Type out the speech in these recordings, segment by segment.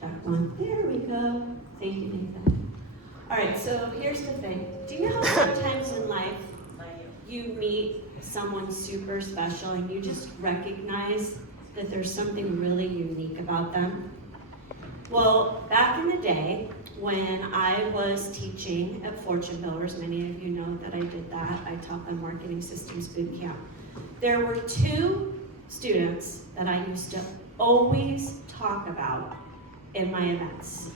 Back one. There we go. Thank you, Nathan. All right, so here's the thing. Do you know how sometimes in life you meet someone super special and you just recognize that there's something really unique about them? Well, back in the day, when I was teaching at Fortune Builders, many of you know that I did that. I taught them Marketing Systems Boot Camp. There were two students that I used to always talk about in my events.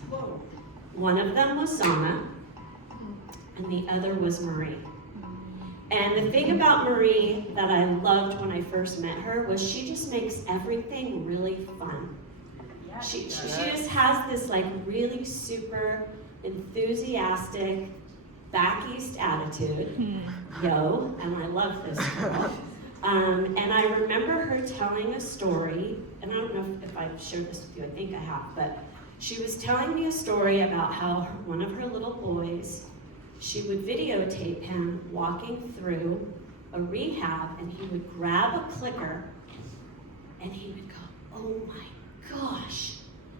One of them was Sana, and the other was Marie. And the thing about Marie that I loved when I first met her was she just makes everything really fun. She just has this like really super enthusiastic back east attitude, yo, and I love this girl. And I remember her telling a story, and I don't know if I've shared this with you, I think I have, but she was telling me a story about how one of her little boys, she would videotape him walking through a rehab, and he would grab a clicker, and he would go, oh my gosh,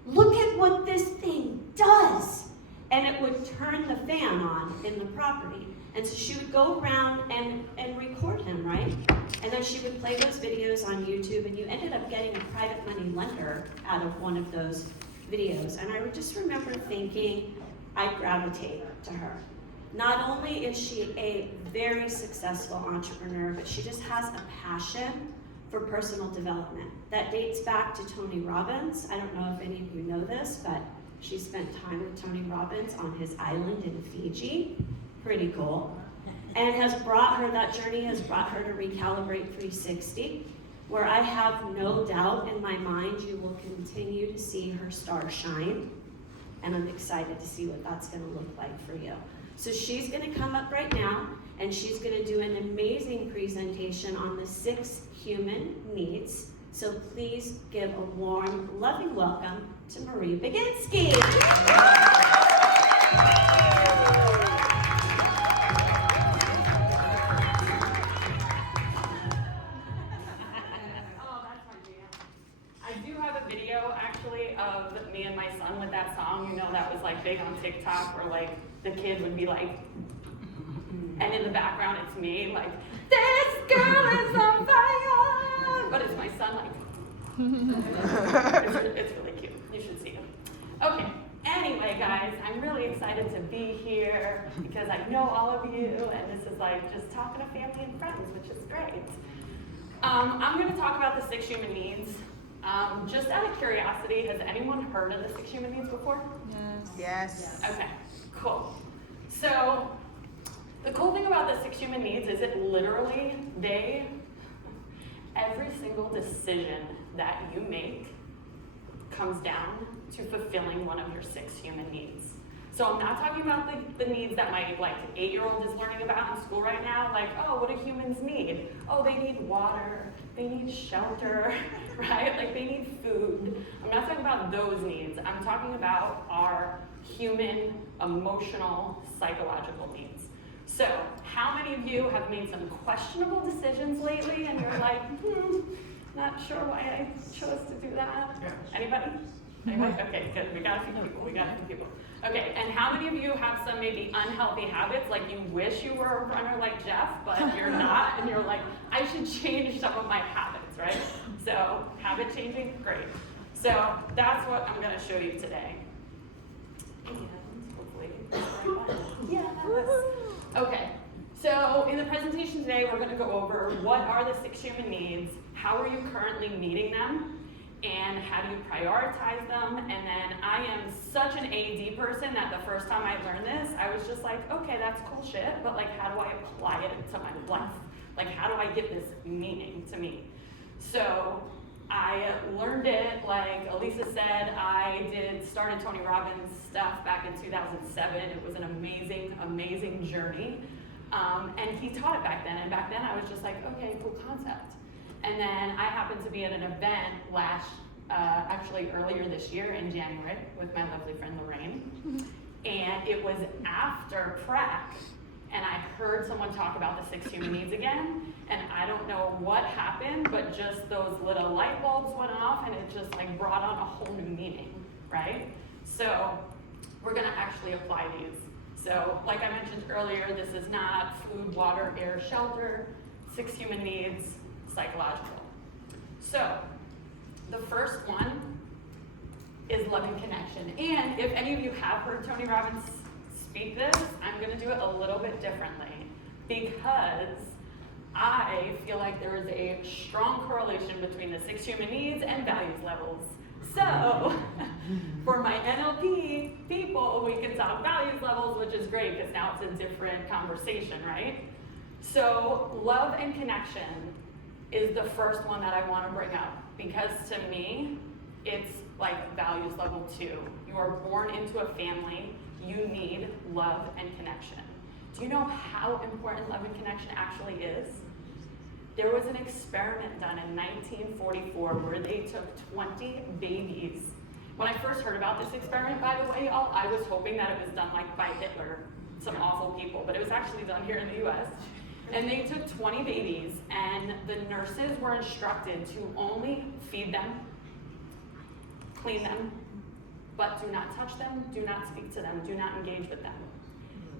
look at what this thing does. And it would turn the fan on in the property. And so she would go around and record him, right? And then she would play those videos on YouTube, and you ended up getting a private money lender out of one of those videos. And I would just remember thinking, I gravitate to her. Not only is she a very successful entrepreneur, but she just has a passion for personal development. That dates back to Tony Robbins. I don't know if any of you know this, but she spent time with Tony Robbins on his island in Fiji. Pretty cool. And that journey has brought her to Recalibrate 360, where I have no doubt in my mind you will continue to see her star shine. And I'm excited to see what that's gonna look like for you. So she's gonna come up right now, and she's gonna do an amazing presentation on the 6 human needs. So please give a warm, loving welcome to Marie Baginski. Actually, of me and my son with that song, you know, that was like big on TikTok, where like the kid would be like, and in the background it's me like, this girl is on fire, but it's my son like, it's really cute, you should see him. Okay, anyway guys, I'm really excited to be here because I know all of you, and this is like just talking to family and friends, which is great. I'm going to talk about the 6 human needs. Just out of curiosity, has anyone heard of the 6 human needs before? Yes. Okay, cool. So, the cool thing about the 6 human needs is it literally, every single decision that you make comes down to fulfilling one of your 6 human needs. So I'm not talking about the needs that my 8-year-old is learning about in school right now, like, oh, what do humans need? Oh, they need water, they need shelter, right? Like they need food. I'm not talking about those needs. I'm talking about our human, emotional, psychological needs. So how many of you have made some questionable decisions lately and you're like, not sure why I chose to do that? Yes. Anybody? Okay, good. We got a few people. Okay, and how many of you have some maybe unhealthy habits, like you wish you were a runner like Jeff, but you're not, and you're like, I should change some of my habits, right? So, habit changing, great. So, that's what I'm going to show you today. And hopefully, yes. Okay, so in the presentation today, we're going to go over what are the 6 human needs, how are you currently meeting them, and how do you prioritize them? And then I am such an AD person that the first time I learned this, I was just like, okay, that's cool shit, but like, how do I apply it to my life? Like, how do I get this meaning to me? So I learned it, like Elisa said, started Tony Robbins stuff back in 2007. It was an amazing, amazing journey. And he taught it back then, and back then I was just like, okay, cool concept. And then I happened to be at an event actually earlier this year in January with my lovely friend Lorraine. And it was after prac, and I heard someone talk about the 6 human needs again, and I don't know what happened, but just those little light bulbs went off, and it just like brought on a whole new meaning, right? So we're gonna actually apply these. So like I mentioned earlier, this is not food, water, air, shelter, 6 human needs, psychological. So the first one is love and connection. And if any of you have heard Tony Robbins speak this, I'm gonna do it a little bit differently because I feel like there is a strong correlation between the 6 human needs and values levels. So for my NLP people, we can talk values levels, which is great because now it's a different conversation, right? So love and connection is the first one that I want to bring up because to me, it's like values level 2. You are born into a family, you need love and connection. Do you know how important love and connection actually is? There was an experiment done in 1944 where they took 20 babies. When I first heard about this experiment, by the way, y'all, I was hoping that it was done like by Hitler, some awful people, but it was actually done here in the US. And they took 20 babies and the nurses were instructed to only feed them, clean them, but do not touch them, do not speak to them, do not engage with them.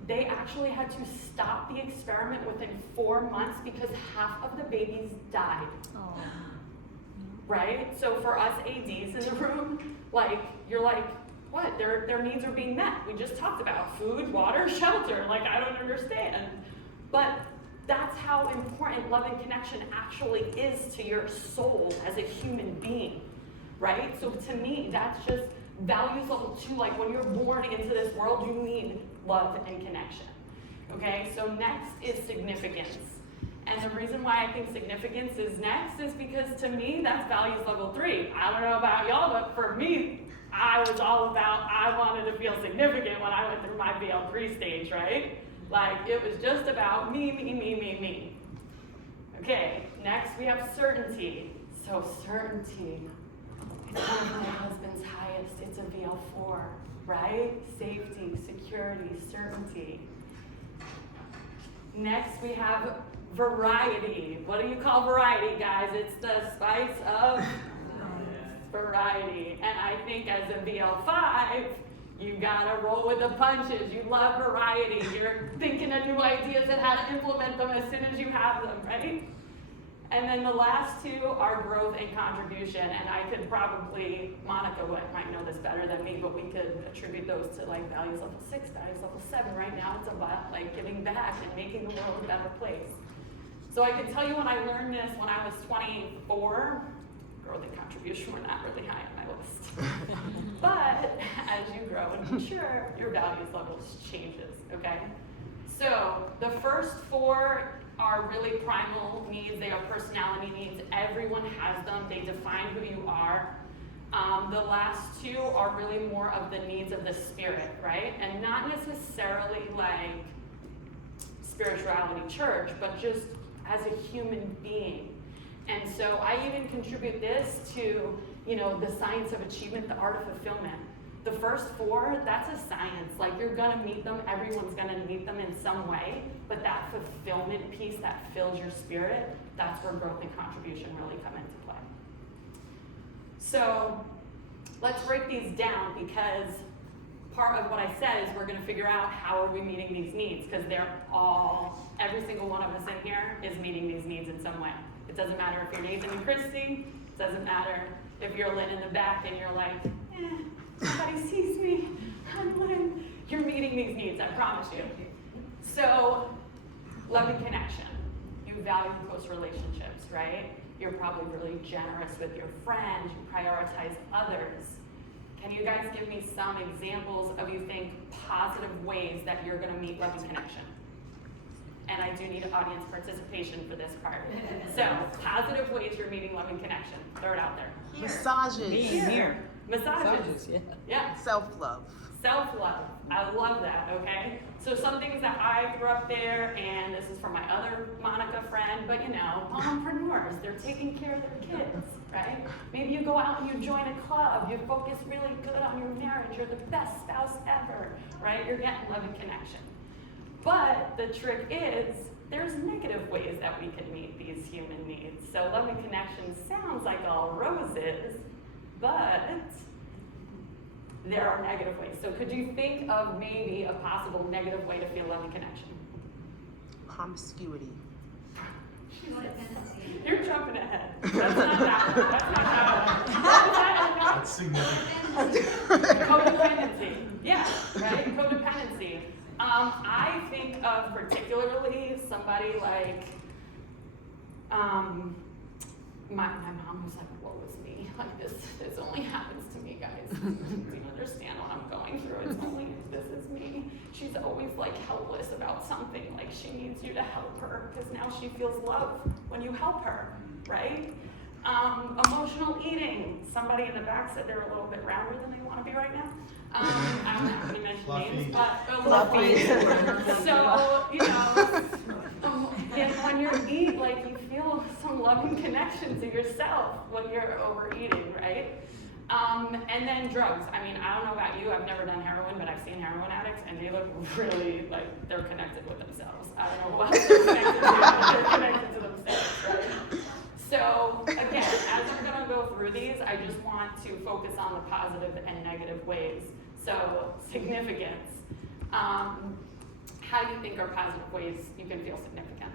They actually had to stop the experiment within 4 months because half of the babies died. Oh. Right? So for us ADs in the room, like, you're like, what? Their needs are being met. We just talked about food, water, shelter. Like, I don't understand. But that's how important love and connection actually is to your soul as a human being, right? So to me, that's just values level 2. Like, when you're born into this world, you need love and connection. Okay, so next is significance. And the reason why I think significance is next is because to me, that's values level 3. I don't know about y'all, but for me, I was all about, I wanted to feel significant when I went through my BL3 stage, right? Like, it was just about me, me, me, me, me. Okay, next we have certainty. So certainty, it's one of my husband's highest, it's a VL4. Right? Safety, security, certainty. Next, we have variety. What do you call variety, guys? It's the spice of variety. And I think as a VL5, you gotta roll with the punches. You love variety. You're thinking of new ideas and how to implement them as soon as you have them, right? And then the last 2 are growth and contribution, and I could probably, Monica might know this better than me, but we could attribute those to like values level 6, values level 7. Right now it's about like giving back and making the world a better place. So I can tell you when I learned this when I was 24, growth and contribution were not really high on my list. But as you grow and mature, your values levels changes, okay? So the first 4 are really primal needs. They are personality needs. Everyone has them. They define who you are. The last 2 are really more of the needs of the spirit, right? And not necessarily like spirituality church, but just as a human being. And so I even contribute this to, you know, the science of achievement, the art of fulfillment. The first 4, that's a science. Like, you're gonna meet them, everyone's gonna meet them in some way, but that fulfillment piece that fills your spirit, that's where growth and contribution really come into play. So let's break these down because part of what I said is we're gonna figure out how are we meeting these needs because every single one of us in here is meeting these needs in some way. It doesn't matter if you're Nathan and Christy, it doesn't matter if you're Lynn in the back and you're like, nobody sees me, I'm Lynn. You're meeting these needs, I promise you. So, love and connection. You value close relationships, right? You're probably really generous with your friends, you prioritize others. Can you guys give me some examples of, you think, positive ways that you're gonna meet love and connection? And I do need audience participation for this part. So, positive ways you're meeting love and connection. Throw it out there. Massages. Here. Massages. Yeah. Self-love. Self-love. I love that, okay? So some things that I threw up there, and this is from my other Monica friend, but you know, mompreneurs, they're taking care of their kids, right? Maybe you go out and you join a club, you focus really good on your marriage, you're the best spouse ever, right? You're getting love and connection. But the trick is, there's negative ways that we can meet these human needs. So love and connection sounds like all roses, but there are negative ways. So could you think of maybe a possible negative way to feel love and connection? Promiscuity. You're jumping ahead. That's not that one. That's not that one. That's significant. Codependency. Yeah, right? Codependency. I think of particularly somebody like, my mom was like, woe is me. Like this only happens to me, guys. Do you understand what I'm going through? It's only, this is me. She's always like helpless about something. Like she needs you to help her because now she feels love when you help her, right? Emotional eating. Somebody in the back said they're a little bit rounder than they want to be right now. I don't have any mention names, but fluffy. So, you know, and when you eat, like you feel some loving connection to yourself when you're overeating, right? And then drugs. I mean, I don't know about you, I've never done heroin, but I've seen heroin addicts and they look really like they're connected with themselves. I don't know what they're connected to, but they're connected to themselves, right? So again, as we're gonna go through these, I just want to focus on the positive and negative ways. So significance. How do you think are positive ways you can feel significant?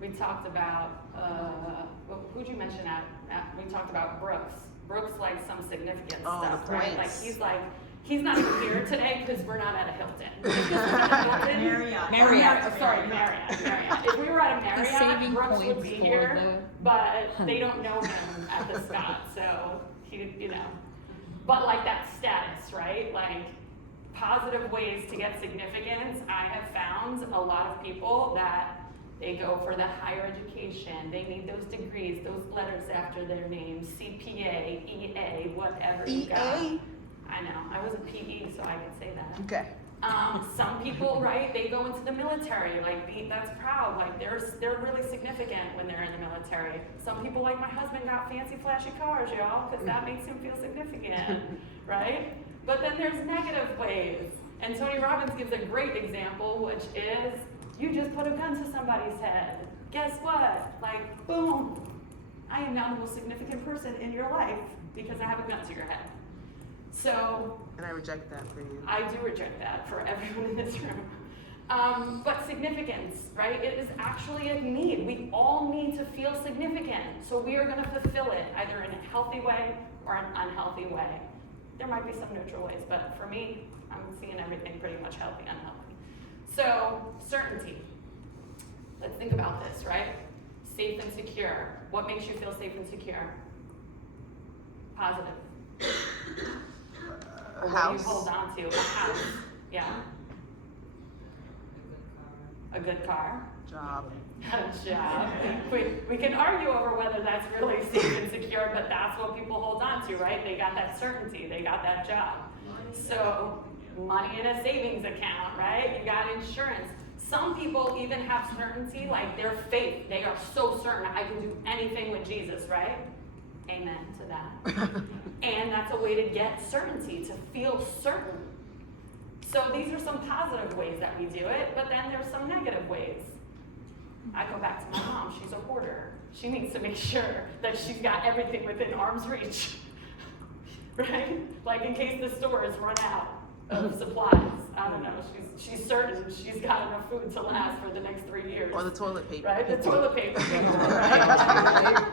We talked about, who'd you mention we talked about Brooks. Brooks likes some significant stuff, right? Like he's not even here today because we're not at a Hilton. If this was at a Hilton, Marriott. If we were at a Marriott, Brooks would be here, but they don't know him at the Scott, so he, you know. But like that status, right? Like positive ways to get significance. I have found a lot of people that they go for the higher education. They need those degrees, those letters after their name, CPA, EA, whatever you got. I know, I was a PE, so I can say that. Okay. Some people, right, they go into the military, like that's proud, like they're really significant when they're in the military. Some people, like my husband, got fancy flashy cars, y'all, because that makes him feel significant, right? But then there's negative ways, and Tony Robbins gives a great example, which is you just put a gun to somebody's head. Guess what? Like, boom, I am now the most significant person in your life because I have a gun to your head. So, and I reject that for you. I do reject that for everyone in this room. But significance, right? It is actually a need. We all need to feel significant. So we are going to fulfill it either in a healthy way or an unhealthy way. There might be some neutral ways, but for me, I'm seeing everything pretty much healthy, unhealthy. So, certainty. Let's think about this, right? Safe and secure. What makes you feel safe and secure? Positive. A What house. do you hold on to? A house. Yeah. A good car. Job. A job. We can argue over whether that's really safe and secure, but that's what people hold on to, right? They got that certainty. They got that job. So, money in a savings account, right? You got insurance. Some people even have certainty, like their faith. They are so certain, I can do anything with Jesus, right? Amen to that. And that's a way to get certainty, to feel certain. So these are some positive ways that we do it, but then there's some negative ways. I go back to my mom, she's a hoarder. She needs to make sure that she's got everything within arm's reach, right? Like in case the stores run out of supplies. I don't know, she's certain she's got enough food to last for the next 3 years. Or the toilet paper. Right, the toilet paper. Right?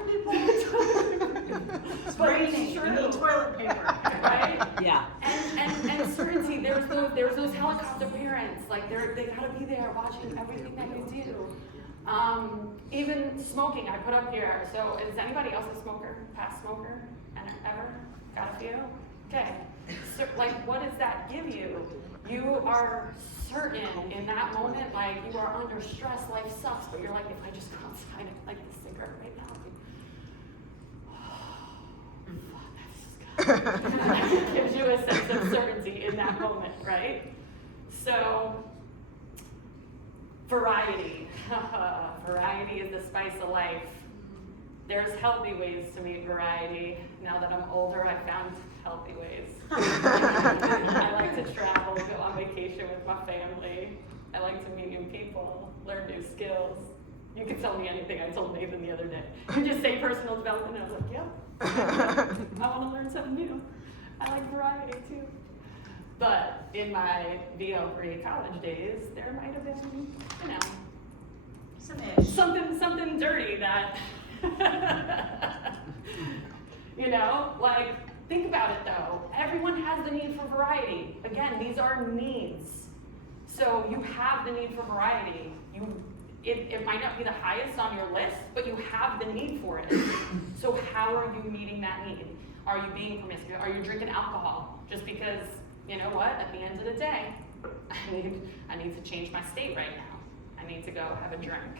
But it's true. Toilet paper. Right? Yeah. And certainty, there's those helicopter parents, like they gotta be there watching everything that you do. Even smoking, I put up here. So is anybody else a smoker? Past smoker? And ever? Got a few? Okay. So, like, what does that give you? You are certain in that moment, like you are under stress, life sucks, but you're like, if I just go outside and light this cigarette right now, it gives you a sense of certainty in that moment, right? So, variety. Variety is the spice of life. There's healthy ways to meet variety. Now that I'm older, I found healthy ways. I like to travel, go on vacation with my family. I like to meet new people, learn new skills. You can tell me anything. I told Nathan the other day. You just say personal development, and I was like, yep. I want to learn something new. I like variety too. But in my VL3 college days, there might have been, you know, something dirty that, you know, like, think about it though. Everyone has the need for variety. Again, these are needs. So you have the need for variety. It might not be the highest on your list, but you have the need for it. So how are you meeting that need? Are you being promiscuous? Are you drinking alcohol? Just because, you know what, at the end of the day, I need to change my state right now. I need to go have a drink.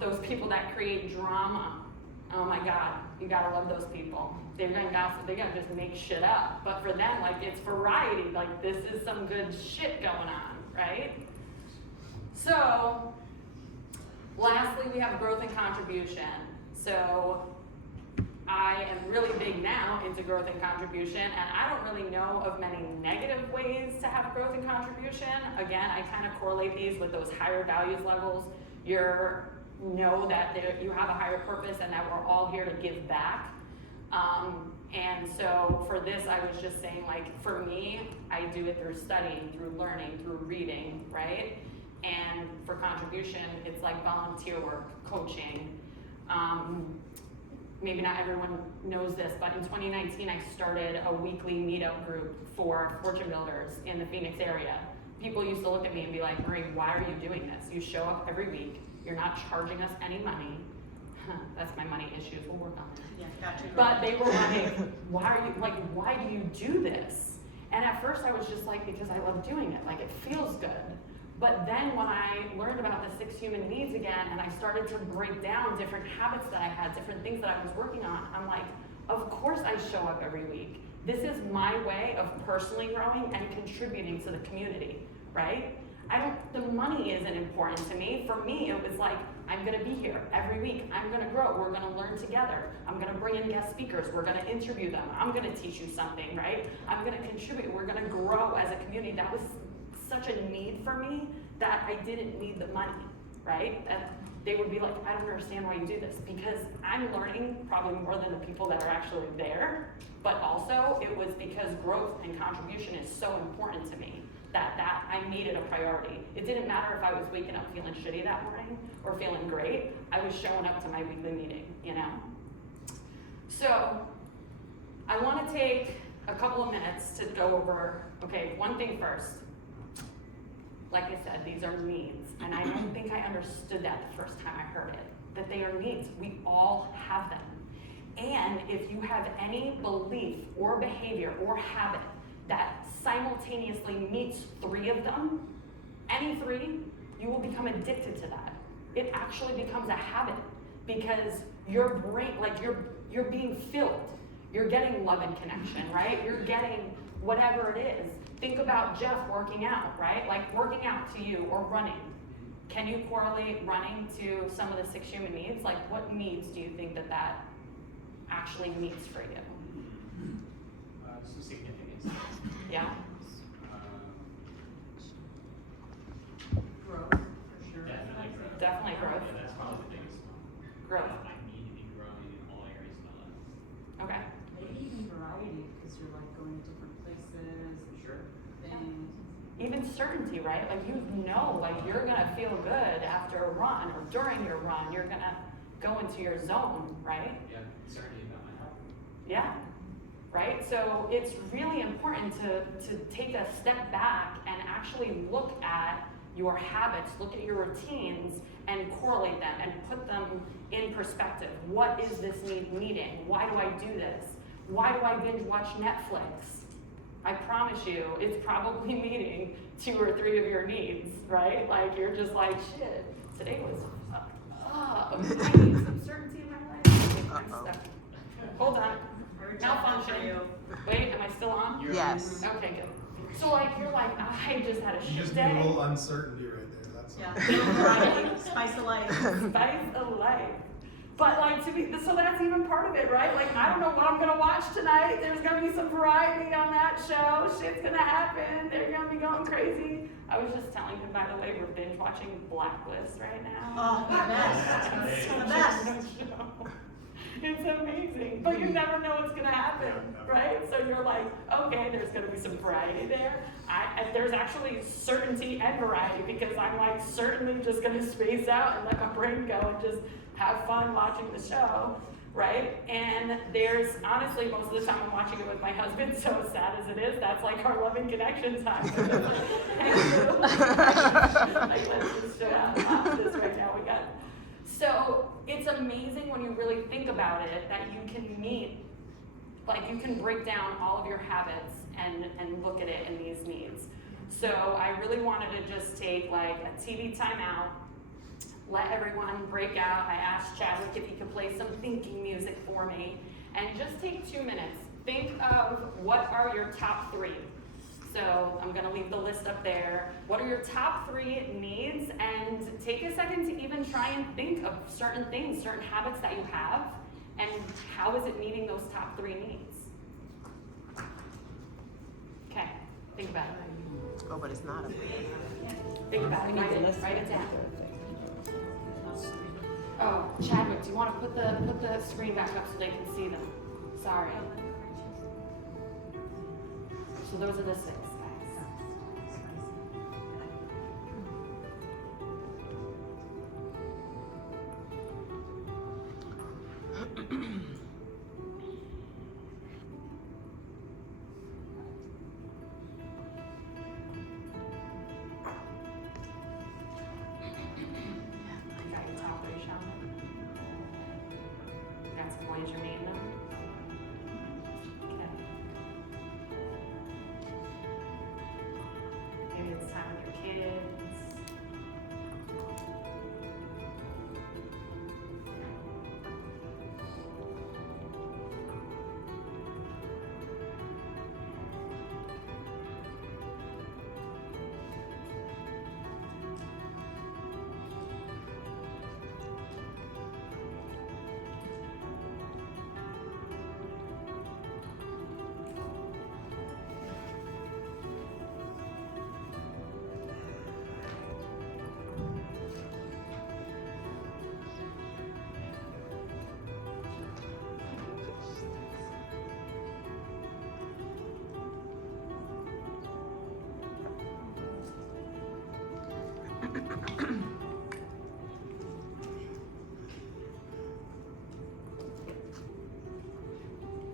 Those people that create drama, oh my God, you gotta love those people. They're gonna gossip, they're gonna just make shit up. But for them, like, it's variety, like, this is some good shit going on, right? So, lastly, we have growth and contribution. So, I am really big now into growth and contribution, and I don't really know of many negative ways to have growth and contribution. Again, I kind of correlate these with those higher values levels. Know that you have a higher purpose and that we're all here to give back. And so for this, I was just saying, like, for me, I do it through studying, through learning, through reading, right? And for contribution, it's like volunteer work, coaching. Maybe not everyone knows this, but in 2019, I started a weekly meetup group for fortune builders in the Phoenix area. People used to look at me and be like, Marie, why are you doing this? You show up every week. You're not charging us any money. That's my money issues, we'll work on that. Yeah, gotcha. But they were like, why do you do this? And at first I was just like, because I love doing it, like it feels good. But then when I learned about the 6 human needs again, and I started to break down different habits that I had, different things that I was working on, I'm like, of course I show up every week. This is my way of personally growing and contributing to the community, right? The money isn't important to me. For me, it was like, I'm gonna be here every week. I'm gonna grow, we're gonna learn together. I'm gonna bring in guest speakers, we're gonna interview them. I'm gonna teach you something, right? I'm gonna contribute, we're gonna grow as a community. That was such a need for me that I didn't need the money, right? And they would be like, I don't understand why you do this. Because I'm learning probably more than the people that are actually there, but also it was because growth and contribution is so important to me that I made it a priority. It didn't matter if I was waking up feeling shitty that morning or feeling great, I was showing up to my weekly meeting, you know? So, I wanna take a couple of minutes to go over, okay, one thing first. Like I said, these are needs, and I don't think I understood that the first time I heard it, that they are needs. We all have them. And if you have any belief or behavior or habit that simultaneously meets 3 of them, any 3, you will become addicted to that. It actually becomes a habit because your brain, like you're being filled. You're getting love and connection, right? You're getting whatever it is. Think about Jeff working out, right? Like working out to you or running. Can you correlate running to some of the 6 human needs? Like what needs do you think that actually meets for you? Some significance. Yeah? Growth, for sure. Definitely growth. Definitely growth. Yeah, that's probably the biggest one. Growth. I need to be growing in all areas of my life. Okay. Maybe even variety, because you're like going to different places, Sure. things. Even certainty, right? Like you know, like you're gonna feel good after a run or during your run. You're gonna go into your zone, right? Yeah, certainty about my health. Yeah, right? So it's really important to take a step back and actually look at your habits, look at your routines, and correlate them and put them in perspective. What is this need meeting? Why do I do this? Why do I binge watch Netflix? I promise you, it's probably meeting 2 or 3 of your needs, right? Like you're just like, shit, today was fucked up. I need some certainty in my life. Okay, I'm stuck. Hold on. Malfunction. Wait, am I still on? Yes. Okay, good. So like you're like, I just had a You shit just need a day. little uncertainty right there, that's all. Yeah, variety, spice of life. Spice of life. But like to be, so that's even part of it, right? Like I don't know what I'm gonna watch tonight. There's gonna be some variety on that show. Shit's gonna happen. They're gonna be going crazy. I was just telling him, by the way, we're binge watching Blacklist right now. Oh, the best. It's The such a best. good show. It's amazing, but you never know what's gonna happen, right? So you're like, okay, there's gonna be some variety there. And there's actually certainty and variety because I'm like certainly just gonna space out and let my brain go and just have fun watching the show, right? And there's honestly, most of the time I'm watching it with my husband, so as sad as it is, that's like our loving connection time. Like, let's just watch this right now. We got. So it's amazing when you really think about it that you can meet, like you can break down all of your habits and look at it in these needs. So I really wanted to just take like a TV timeout, let everyone break out. I asked Chadwick if he could play some thinking music for me, and just take 2 minutes. Think of what are your top 3. So I'm gonna leave the list up there. What are your top 3 needs? And take a second to even try and think of certain things, certain habits that you have, and how is it meeting those top 3 needs? Okay, think about it. Oh, but it's not up there. Think about it, write it down. Oh, Chadwick, do you want to put the screen back up so they can see them? Sorry. So those are the 6, guys. You got your top 3, Sean? You got some ways you're meeting them? Okay. Maybe it's time with your kids.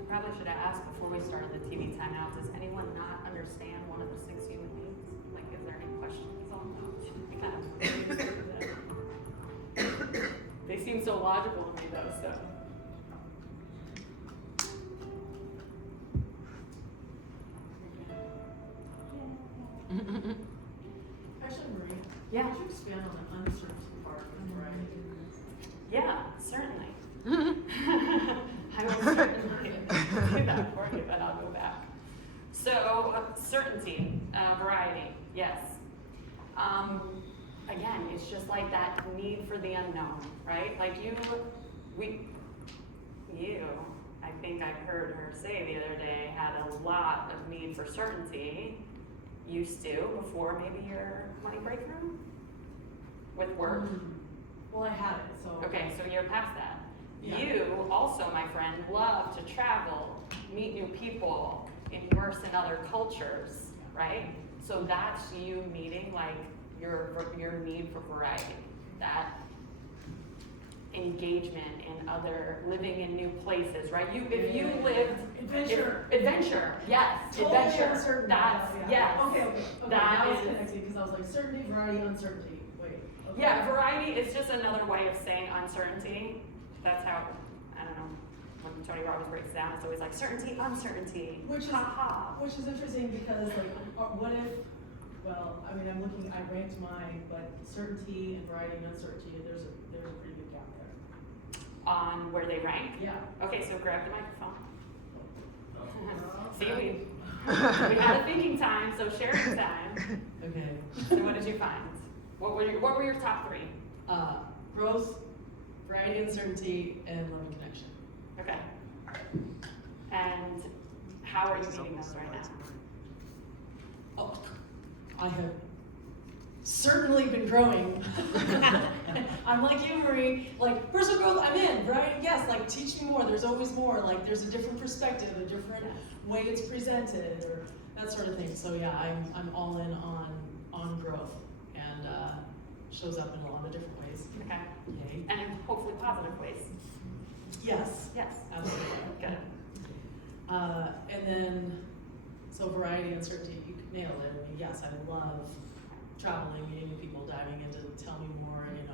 Probably should have asked before we started the TV timeout, does anyone not understand one of the 6 human needs? Like, is there any questions on that? They seem so logical to me though, so. Actually, Marie, Yeah. could you expand on the uncertainty part of variety? Yeah, certainly. I will certainly do that for you, but I'll go back. So, certainty, variety, yes. Again, it's just like that need for the unknown, right? Like I think I heard her say the other day, had a lot of need for certainty, used to, before maybe your money breakthrough with work. Well, I had it, so. Okay, so you're past that. Yeah. You also, my friend, love to travel, meet new people, immerse in other cultures, right? So that's you meeting like your need for variety, that engagement in other, living in new places, right? If you lived Adventure. adventure, yes, Totally adventure. uncertain. That's yeah. yes. Okay. That Now it's is- connecting because I was like certainty, variety, uncertainty. Wait. Okay. Yeah, variety is just another way of saying uncertainty. That's how, I don't know, when Tony Robbins breaks it down, it's always like certainty, uncertainty. Which is interesting because like, what if? Well, I mean, I ranked mine, but certainty and variety and uncertainty, there's a pretty big gap there. On where they rank. Yeah. Okay, so grab the microphone. Oh. See, we had a thinking time, so sharing time. Okay. So what did you find? What were your top 3? Growth, variety, uncertainty, and loving connection. Okay. And how are you meeting those right now? Oh, I have certainly been growing. I'm like you, Marie, like personal growth, I'm in, right? Yes, like teach me more, there's always more, like there's a different perspective, a different way it's presented, or that sort of thing. So yeah, I'm all in on growth, and shows up in a lot of different ways. Okay. Yay. And in hopefully positive ways. Yes, Yes. absolutely. Good. And then, so variety and uncertainty, you nailed it. I mean, yes, I love traveling, meeting new people, diving into tell me more, and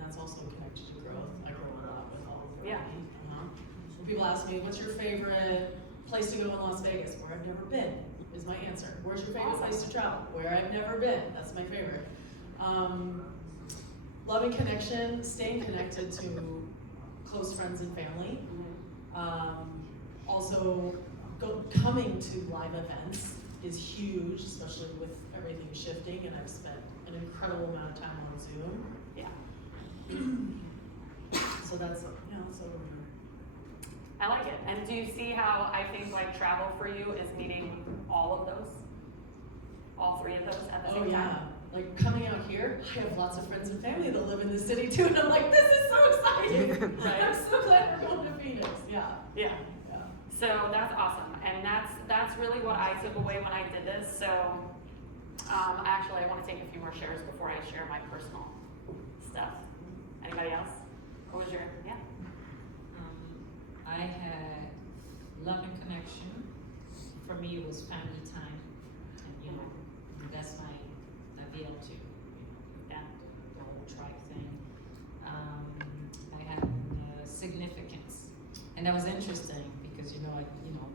that's also connected to growth. I grow a lot with all of Yeah. variety. When people ask me, what's your favorite place to go in Las Vegas? Where I've never been is my answer. Where's your favorite place to travel? Where I've never been, that's my favorite. Love and connection, staying connected to close friends and family. Also, coming to live events is huge, especially with everything shifting, and I've spent an incredible amount of time on Zoom. Yeah. So that's, so. I like it. And do you see how I think like travel for you is meeting all of those? All three of those at the same time? Like coming out here, I have lots of friends and family that live in the city too, and I'm like, this is so exciting! Right. I'm so glad we're going to Phoenix. Yeah. Yeah. So that's awesome, and that's really what I took away when I did this. So actually, I want to take a few more shares before I share my personal stuff. Anybody else? What was your I had love and connection. For me, it was family time, and that's my VL2. Yeah. The whole tribe thing. I had significance, and that was interesting because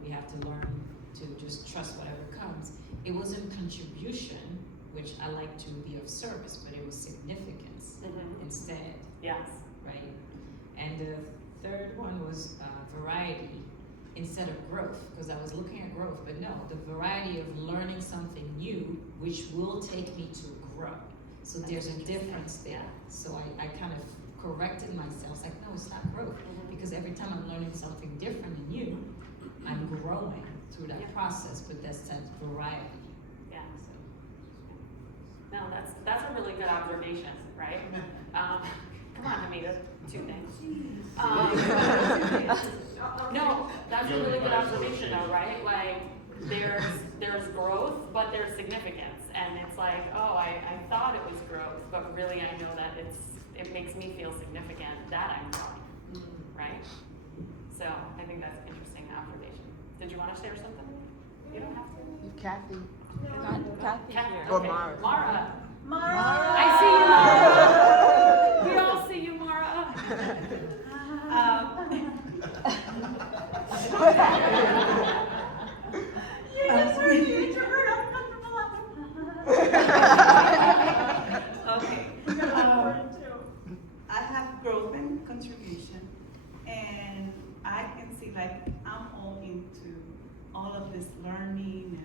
we have to learn to just trust whatever comes. It wasn't contribution, which I like to be of service, but it was significance instead. Yes. Right? And the third one was variety instead of growth, because I was looking at growth, but no, the variety of learning something new, which will take me to grow. So there's a difference there. So I kind of corrected myself. It's like, no, it's not growth, because every time I'm learning something different and new, I'm growing through that process, but that's that variety. Yeah. No, that's a really good observation, right? Come on, Hamida, 2 things. No, that's a really good observation though, right? Like there's growth, but there's significance. And it's like, oh, I thought it was growth, but really I know that it makes me feel significant that I'm growing, right? So I think that's an interesting observation. Did you want to share something? You don't have to. Kathy. Not Kathy here. Okay. Mara. Mara. I see you, Mara. We all see you, Mara. You just heard you introvert, I'm comfortable. Okay. I have growth and contribution, and I can see like I'm all into all of this learning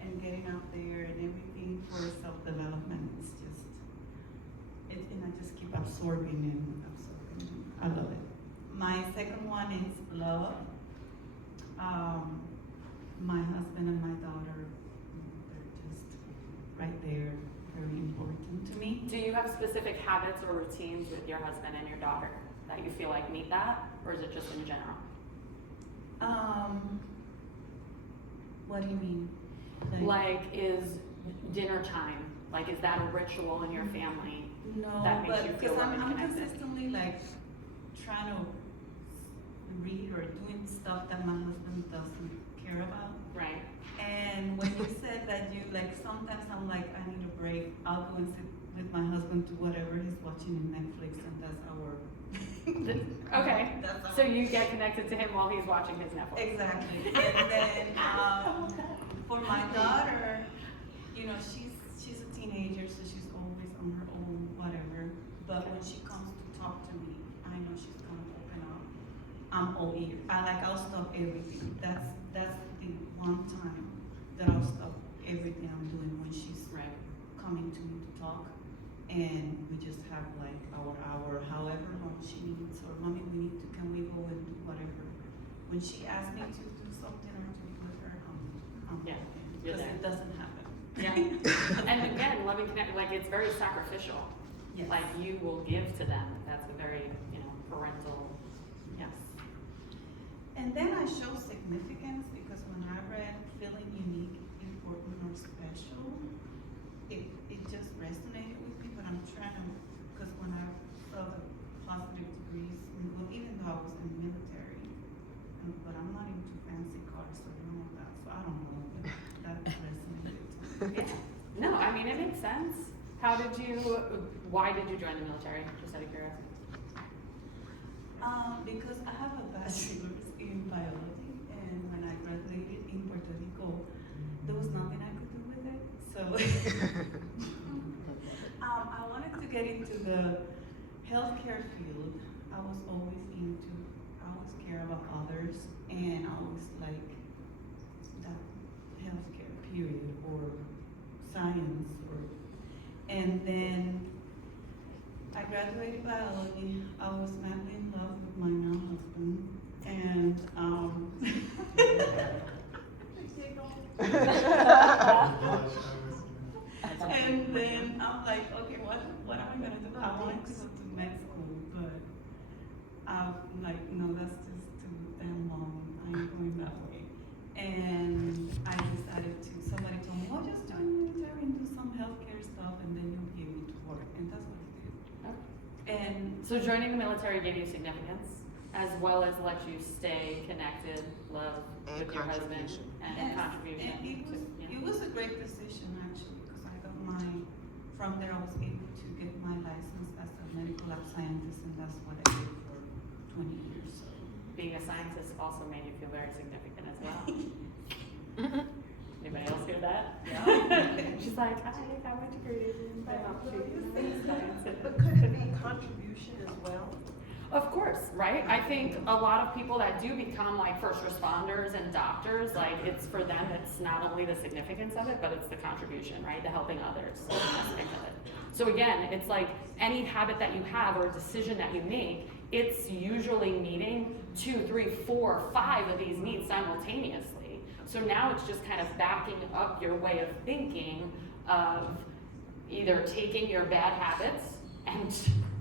and getting out there and everything for self-development. It's just, and I just keep absorbing and absorbing. I love it. My second one is love. My husband and my daughter, they're just right there, very important to me. Do you have specific habits or routines with your husband and your daughter that you feel like meet that, or is it just in general? What do you mean? Like, is dinner time, like, is that a ritual in your family? No, that makes you but feel because really I'm connected? consistently like trying to read or doing stuff that my husband doesn't care about. Right. And when you said that you like, sometimes I'm like, I need a break. I'll go and sit with my husband to whatever he's watching in Netflix, and that's our. Okay. That's our So you get connected to him while he's watching his Netflix. Exactly. And then for my daughter, she's a teenager, so she's always on her own, whatever. But when she comes to talk to me, I know she's gonna open up. I'm all ears. I'll stop everything. That's the one time that I'll stop everything I'm doing when she's Right. coming to me to talk, and we just have like our hour, however long she needs, or mommy, can we go and do whatever. When she asks me to do something or to be with her, I'm Yeah, open, you're because there. it doesn't happen. Yeah. And again, let loving connect, like it's very sacrificial. Yes. Like you will give to them. That's a very, parental, yes. And then I show significance because when I read feeling unique, important, or special, it just resonated with me, but I'm trying to, because when I saw the positive degrees, well, even though I was in the military, but I'm not into fancy cars or none of that, so I don't know, but that resonated to me. Yeah. No, I mean, it makes sense. Why did you join the military? Just out of curiosity. Because I have a bachelor's in biology, and when I graduated in Puerto Rico, there was nothing I could do with it. So I wanted to get into the healthcare field. I always care about others, and I always like that healthcare period or science and then I graduated biology. I was madly in love with my now husband, and and then I'm like, okay, what am I gonna do? I wanted to go to med school, but I'm like, no, that's just too damn long. I ain't going that way. And I decided somebody told me, oh, just join the military and do some healthcare stuff, and then you'll be able to work. And that's what I did. And So joining the military gave you significance, as well as let you stay connected, love And with your husband, contribution. and yes, contribution. and it was a great decision actually, because I got from there I was able to get my license as a medical lab scientist, and that's what I did for 20 years. So. Being a scientist also made you feel very significant as well. Anybody else hear that? Yeah. She's like, I went to grade in biology. But could it be contribution as well? Of course, right? I think a lot of people that do become like first responders and doctors, like it's for them, it's not only the significance of it, but it's the contribution, right? The helping others aspect of it. So again, it's like any habit that you have or decision that you make, it's usually meeting 2, 3, 4, 5 of these needs simultaneously. So now it's just kind of backing up your way of thinking of either taking your bad habits and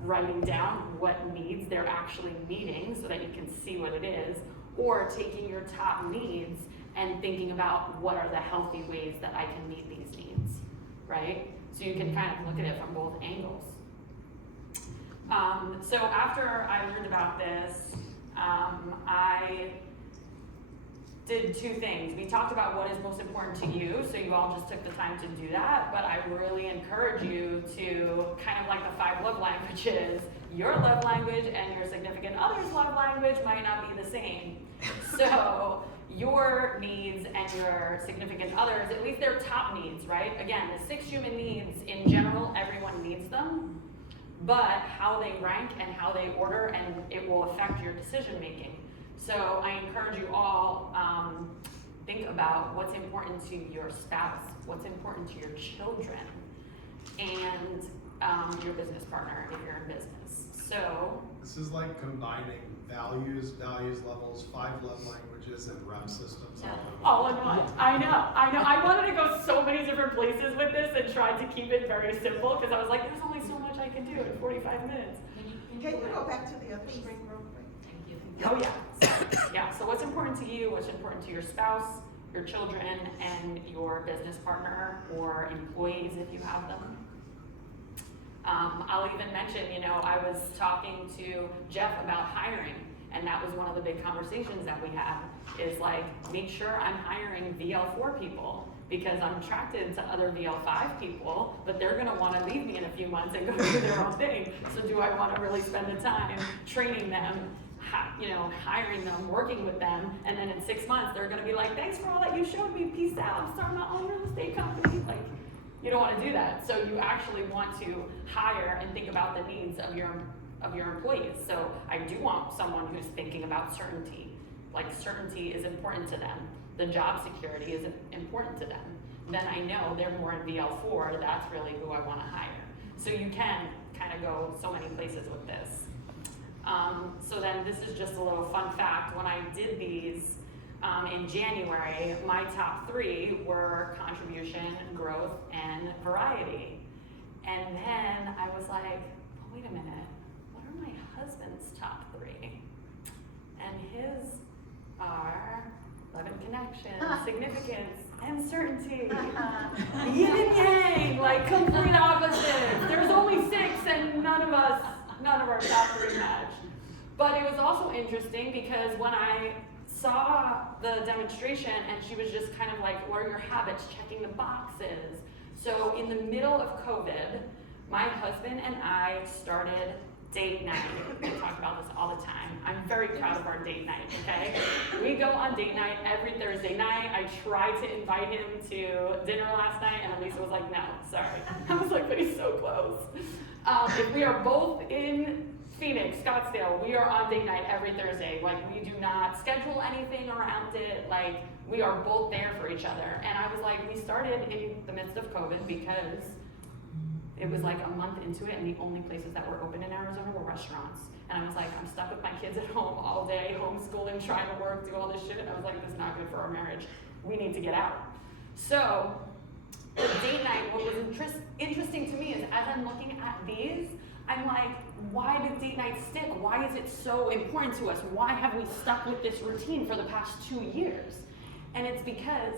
writing down what needs they're actually meeting so that you can see what it is, or taking your top needs and thinking about what are the healthy ways that I can meet these needs, right? So you can kind of look at it from both angles. So after I learned about this, I did 2 things. We talked about what is most important to you, so you all just took the time to do that, but I really encourage you to kind of like the 5 love languages. Your love language and your significant other's love language might not be the same. So your needs and your significant others, at least their top needs, right? Again, the 6 human needs in general, everyone needs them, but how they rank and how they order, and it will affect your decision making. So I encourage you all, think about what's important to your spouse, what's important to your children, and your business partner if you're in business. So This is like combining values levels, 5 love languages, and REM systems all in one. all in one. I know. I wanted to go so many different places with this and tried to keep it very simple because I was like, there's only so much I can do in 45 minutes. Can you go back to the other string real quick? Thank you. Oh yeah. So what's important to you, what's important to your spouse, your children, and your business partner or employees if you have them. I'll even mention, I was talking to Jeff about hiring, and that was one of the big conversations that we had, is like, make sure I'm hiring VL4 people, because I'm attracted to other VL5 people, but they're gonna wanna leave me in a few months and go do their own thing. So do I wanna really spend the time training them, hiring them, working with them, and then in 6 months, they're gonna be like, thanks for all that you showed me, peace out, I'm starting my own real estate company. Like, you don't wanna do that. So you actually want to hire and think about the needs of your employees. So I do want someone who's thinking about certainty. Like, certainty is important to them. The job security is important to them. Then I know they're more in VL4, that's really who I wanna hire. So you can kind of go so many places with this. So then this is just a little fun fact. When I did these in January, my top 3 were contribution, growth, and variety. And then I was like, well, wait a minute, what are my husband's top 3? And his are love and connection, significance, and certainty. Yin and yang, like complete opposites. There's only 6 and none of our top 3 matched. But it was also interesting because when I saw the demonstration and she was just kind of like, what are your habits, checking the boxes. So in the middle of COVID, my husband and I started date night. We talk about this all the time. I'm very proud of our date night, okay? We go on date night every Thursday night. I tried to invite him to dinner last night and Elisa was like, no, sorry. I was like, but he's so close. If we are both in Phoenix, Scottsdale, we are on date night every Thursday. Like, we do not schedule anything around it. Like, we are both there for each other. And I was like, we started in the midst of COVID because it was like a month into it and the only places that were open in Arizona were restaurants. And I was like, I'm stuck with my kids at home all day, homeschooling, trying to work, do all this shit. And I was like, this is not good for our marriage. We need to get out. So, the date night, what was interesting to me is as I'm looking at these, I'm like, why did date night stick? Why is it so important to us? Why have we stuck with this routine for the past 2 years? And it's because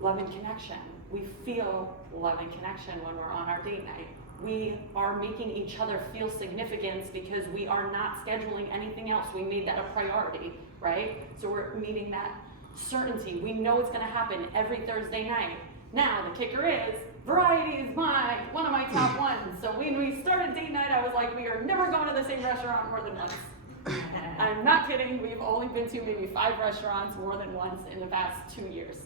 love and connection. We feel love and connection when we're on our date night. We are making each other feel significance because we are not scheduling anything else. We made that a priority, right? So we're meeting that certainty. We know it's gonna happen every Thursday night. Now, the kicker is, variety is one of my top ones. So when we started date night, I was like, we are never going to the same restaurant more than once. I'm not kidding, we've only been to maybe 5 restaurants more than once in the past 2 years.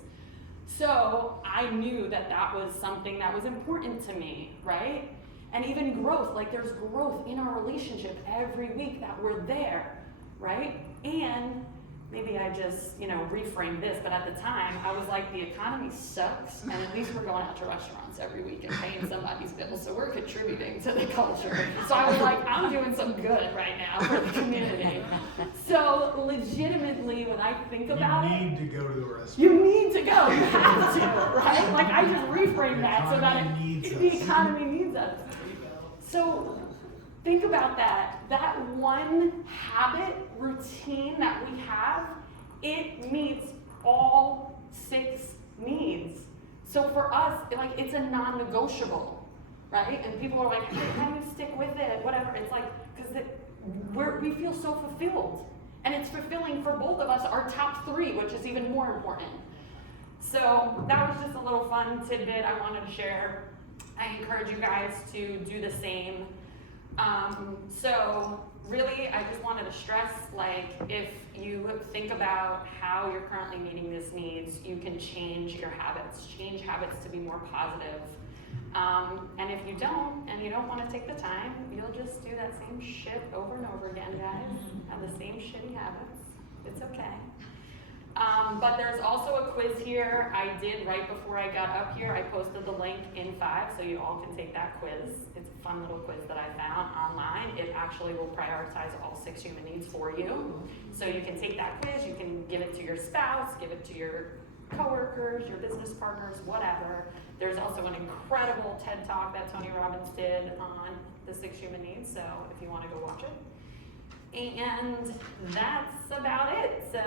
So I knew that that was something that was important to me, right? And even growth, like there's growth in our relationship every week that we're there, right? And maybe I just, reframed this, but at the time, I was like, the economy sucks, and at least we're going out to restaurants every week and paying somebody's bills, so we're contributing to the culture. So I was like, I'm doing some good right now for the community. So legitimately, when I think about You need to go to the restaurant. you need to go, you have to, right? Like I just reframed that so that the economy needs us. So think about that. That one habit, routine that we have, it meets all 6 needs. So for us, it's a non-negotiable, right? And people are like, hey, how do you stick with it? Whatever. It's like, because we feel so fulfilled. And it's fulfilling for both of us, our top 3, which is even more important. So that was just a little fun tidbit I wanted to share. I encourage you guys to do the same. So really, I just wanted to stress, if you think about how you're currently meeting these needs, you can change your habits, to be more positive. And if you don't, and you don't want to take the time, you'll just do that same shit over and over again, guys. Have the same shitty habits. It's okay. But there's also a quiz here I did right before I got up here. I posted the link in 5, so you all can take that quiz. It's a fun little quiz that I found online. It actually will prioritize all 6 human needs for you. So you can take that quiz, you can give it to your spouse, give it to your coworkers, your business partners, whatever. There's also an incredible TED Talk that Tony Robbins did on the 6 human needs, so if you want to go watch it. And that's about it. So,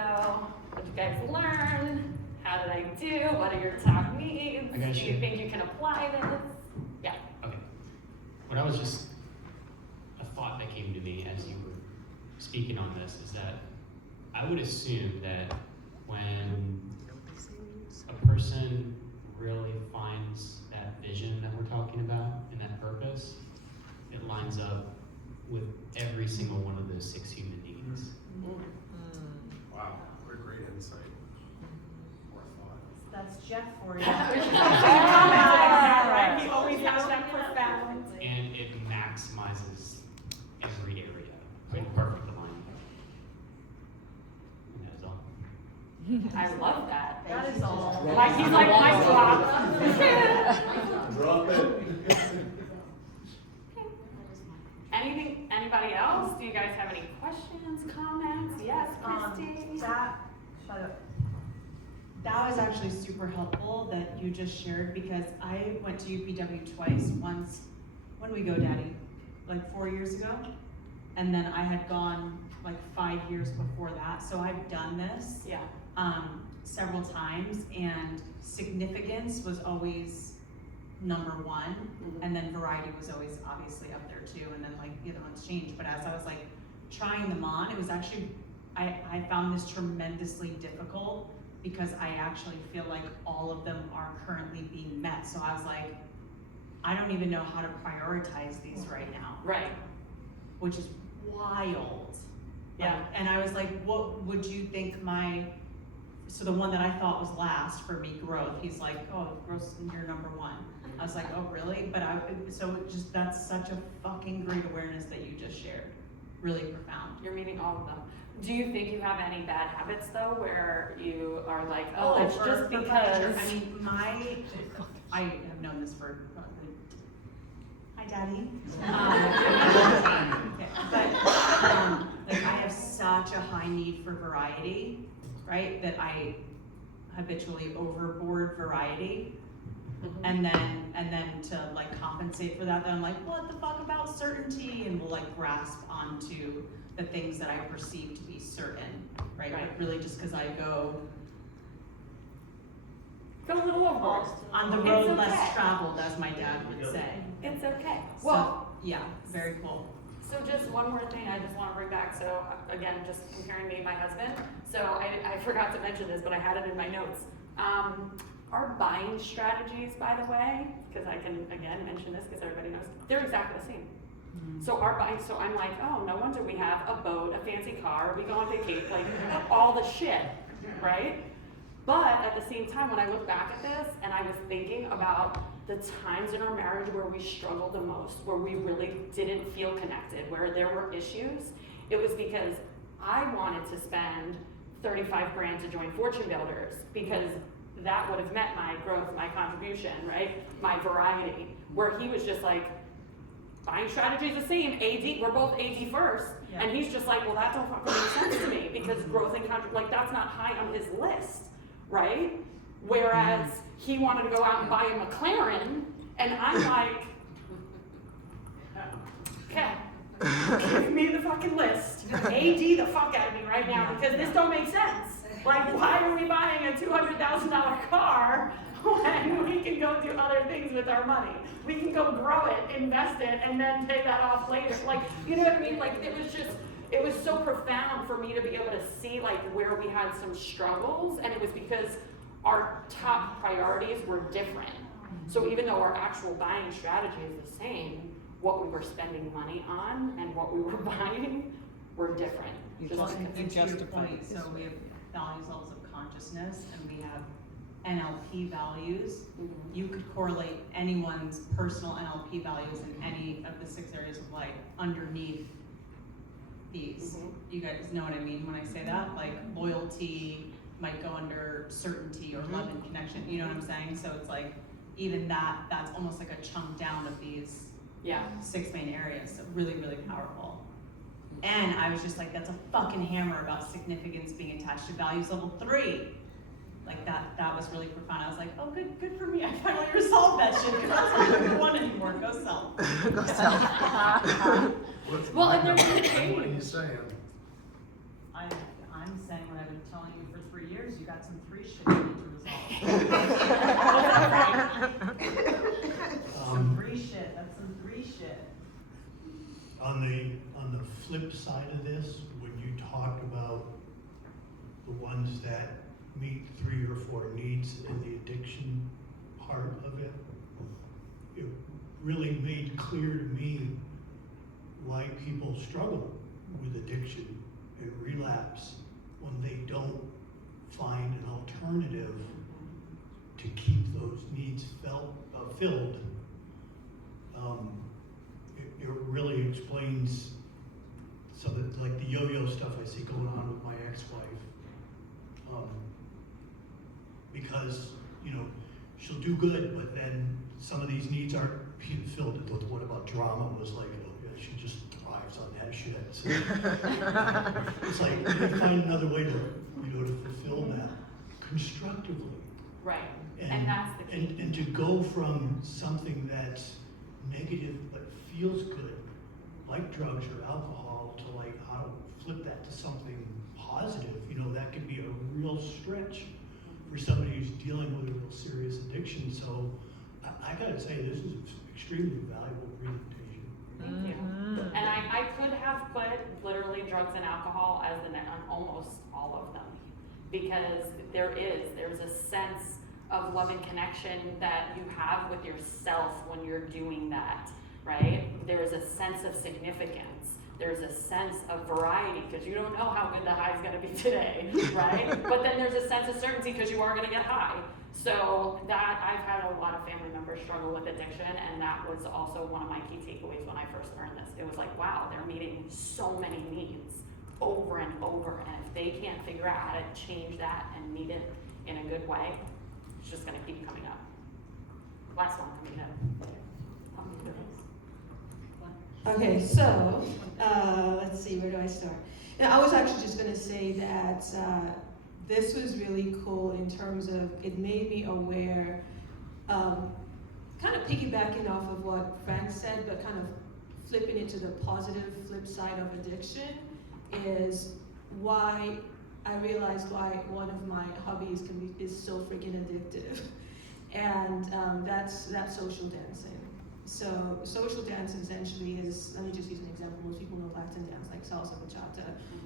what did you guys learn? How did I do? What are your top needs? I got Do you. you think you can apply this? Yeah. Okay. What I was just, a thought that came to me as you were speaking on this is that I would assume that when a person really finds that vision that we're talking about and that purpose, it lines up with every single one of those 6 human needs. Wow, what a great insight. More thought. That's Jeff for you. Right? He always has that profound. And it maximizes every area in perfect alignment. And that is all. I love that. That is all. He's like, my drop. Drop it. Anybody else? Do you guys have any questions, comments? Yes, Christy? That was actually super helpful that you just shared because I went to UPW twice, once when we go, Daddy? Like 4 years ago? And then I had gone like 5 years before that, so I've done this Yeah. several times, and significance was always number one, Mhm. and then variety was always obviously up there too, and then like the other ones changed. But as I was like trying them on, it was actually, I found this tremendously difficult because I actually feel like all of them are currently being met. So I was like, I don't even know how to prioritize these right now, Right. which is wild. Yeah. Like, and I was like, what would you think so the one that I thought was last for me, growth, he's like, oh, growth's your number one. I was like, oh, really? But that's such a fucking great awareness that you just shared. Really profound. You're meeting all of them. Do you think you have any bad habits though, where you are like, oh, it's just for because? sure. I mean, I have known this for probably, hi, Daddy. Okay, but like I have such a high need for variety, right? That I habitually overboard variety. Mhm. And then to like compensate for that, then I'm like, what the fuck about certainty? And we'll like grasp onto the things that I perceive to be certain, right? Right. But really just because I go Go a little overboard. on the It's road okay. less traveled, as my dad would say. It's okay. So, Well, yeah, very cool. so just one more thing I just want to bring back. So again, just comparing me and my husband. So I forgot to mention this, but I had it in my notes. Our buying strategies, by the way, because I can again mention this because everybody knows, they're exactly the same. So our buying, so I'm like, oh, no wonder we have a boat, a fancy car, we go on vacation, like all the shit, right? But at the same time, when I look back at this and I was thinking about the times in our marriage where we struggled the most, where we really didn't feel connected, where there were issues, it was because I wanted to spend 35 grand to join Fortune Builders because that would have met my growth, my contribution, right? My variety, where he was just like, buying strategy is the same, AD, we're both AD first, Yeah. and he's just like, well, that don't fucking make sense to me, because growth and like, that's not high on his list, right? Whereas he wanted to go out and buy a McLaren, and I'm like, okay, give me the fucking list, AD the fuck out of me right now, because this don't make sense. Like, why are we buying a $200,000 car when we can go do other things with our money? We can go grow it, invest it, and then pay that off later. Like, you know what I mean? Like, it was so profound for me to be able to see like where we had some struggles, and it was because our top priorities were different. So even though our actual buying strategy is the same, what we were spending money on and what we were buying were different. Just Well, because- and to your point, so we have values levels of consciousness, and we have NLP values. Mhm. You could correlate anyone's personal NLP values in any of the 6 areas of life underneath these. Mhm. You guys know what I mean when I say that? Like loyalty might go under certainty or love and connection, you know what I'm saying? So it's like, even that's almost like a chunk down of these Yeah. 6 main areas, so really, really powerful. And I was just like, that's a fucking hammer about significance being attached to values level 3. Like that was really profound. I was like, oh, good for me. I finally resolved that shit because I was not number 1 anymore. Go self. What's Well, and mine there's about? the change. What are you saying? I'm saying what I've been telling you for 3 years. You got some 3 shit you need to resolve. Some 3 shit. That's some 3 shit. On the flip side of this, when you talk about the ones that meet 3 or 4 needs in the addiction part of it, it really made clear to me why people struggle with addiction and relapse when they don't find an alternative to keep those needs filled. It really explains some of like the yo-yo stuff I see going on with my ex-wife. Because, you know, she'll do good, but then some of these needs aren't filled. What about drama was like, oh, yeah, she just thrives on that shit. So, it's like, you find another way to, you know, to fulfill that constructively. Right. And that's the key. And to go from something that's negative but feels good, like drugs or alcohol, to like how to flip that to something positive, you know, that can be a real stretch for somebody who's dealing with a real serious addiction. So I gotta say, this is an extremely valuable presentation. Thank you. And I could have put literally drugs and alcohol as on almost all of them, because there's a sense of love and connection that you have with yourself when you're doing that, right? There's a sense of significance. There's a sense of variety, because you don't know how good the high is going to be today, right? But then there's a sense of certainty because you are going to get high. So that, I've had a lot of family members struggle with addiction, and that was also one of my key takeaways when I first learned this. It was like, wow, they're meeting so many needs over and over, and if they can't figure out how to change that and meet it in a good way, it's just going to keep coming up. Last one coming up. Okay, so, let's see, where do I start? Now, I was actually just gonna say that, this was really cool in terms of, it made me aware, kind of piggybacking off of what Frank said, but kind of flipping it to the positive flip side of addiction, is why I realized why one of my hobbies is so freaking addictive. And that's social dancing. So social dance essentially is, let me just use an example, most people know Latin dance, like salsa, bachata.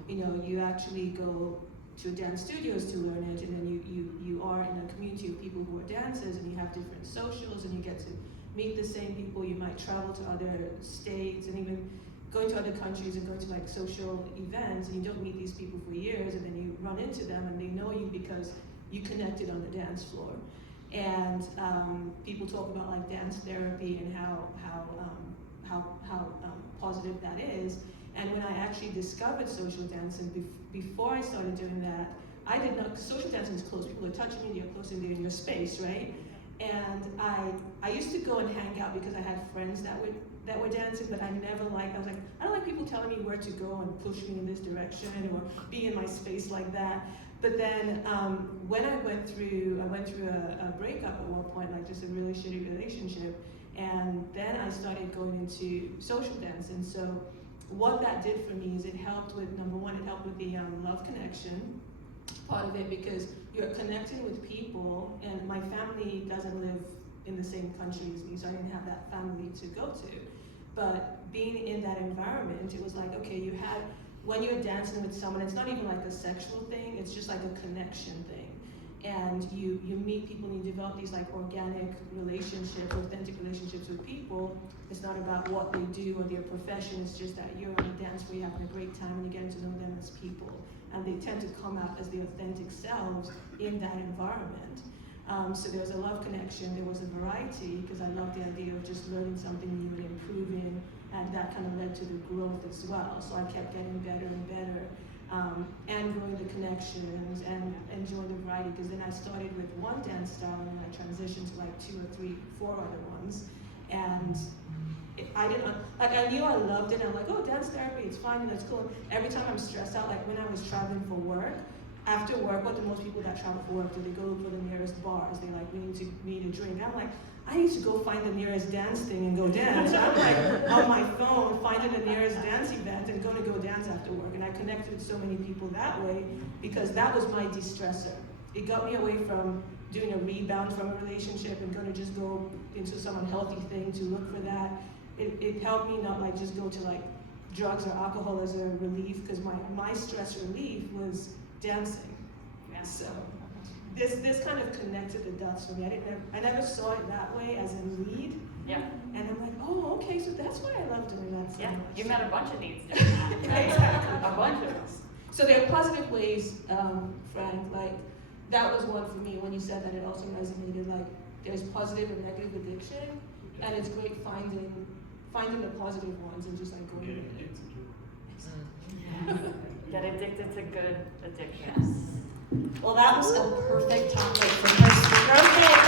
You know, you actually go to dance studios to learn it, and then you are in a community of people who are dancers, and you have different socials, and you get to meet the same people. You might travel to other states, and even go to other countries and go to like social events, and you don't meet these people for years, and then you run into them, and they know you because you connected on the dance floor. And people talk about like dance therapy and how positive that is. And when I actually discovered social dancing, before I started doing that, I did not, social dancing is close. People are touching you, you're close, and they're in your space, right? And I used to go and hang out because I had friends that were dancing, but I never liked, I was like, I don't like people telling me where to go and push me in this direction or be in my space like that. But then when I went through a breakup at one point, like just a really shitty relationship, and then I started going into social dance. And so what that did for me is it helped with, number one, it helped with the love connection part of it, because you're connecting with people, and my family doesn't live in the same country as me, so I didn't have that family to go to. But being in that environment, it was like, okay, when you're dancing with someone, it's not even like a sexual thing, it's just like a connection thing. And you meet people and you develop these like organic relationships, authentic relationships with people. It's not about what they do or their profession, it's just that you're on a dance where you're having a great time and you're getting to know them as people. And they tend to come out as their authentic selves in that environment. So there was a love connection, there was a variety, because I loved the idea of just learning something new and improving, and that kind of led to the growth as well. So I kept getting better and better, and growing the connections and enjoying the variety, because then I started with one dance style and then I transitioned to like 2 or 3, 4 other ones. And I knew I loved it, and I'm like, oh, dance therapy, it's fun, that's cool. Every time I'm stressed out, like when I was traveling for work, after work, what do most people that travel for work do? They go for the nearest bars. They like, we need a drink. I'm like, I need to go find the nearest dance thing and go dance. I'm like on my phone finding the nearest dance event and going to go dance after work. And I connected with so many people that way because that was my de-stressor. It got me away from doing a rebound from a relationship and going to just go into some unhealthy thing to look for that. It helped me not like just go to like drugs or alcohol as a relief, because my stress relief was dancing. Yeah. So this kind of connected the dots for me. I never saw it that way as in need. Yeah. And I'm like, oh, okay, so that's why I love doing that so Yeah. much. You met a bunch of needs doing that. Right? Exactly. A bunch of them. So there are positive ways, Frank, like that was one for me when you said that. It also resonated, like there's positive and negative addiction, and it's great finding the positive ones and just like going with it. Get addicted to good addiction. Well, that was a perfect topic for her speaker. Okay.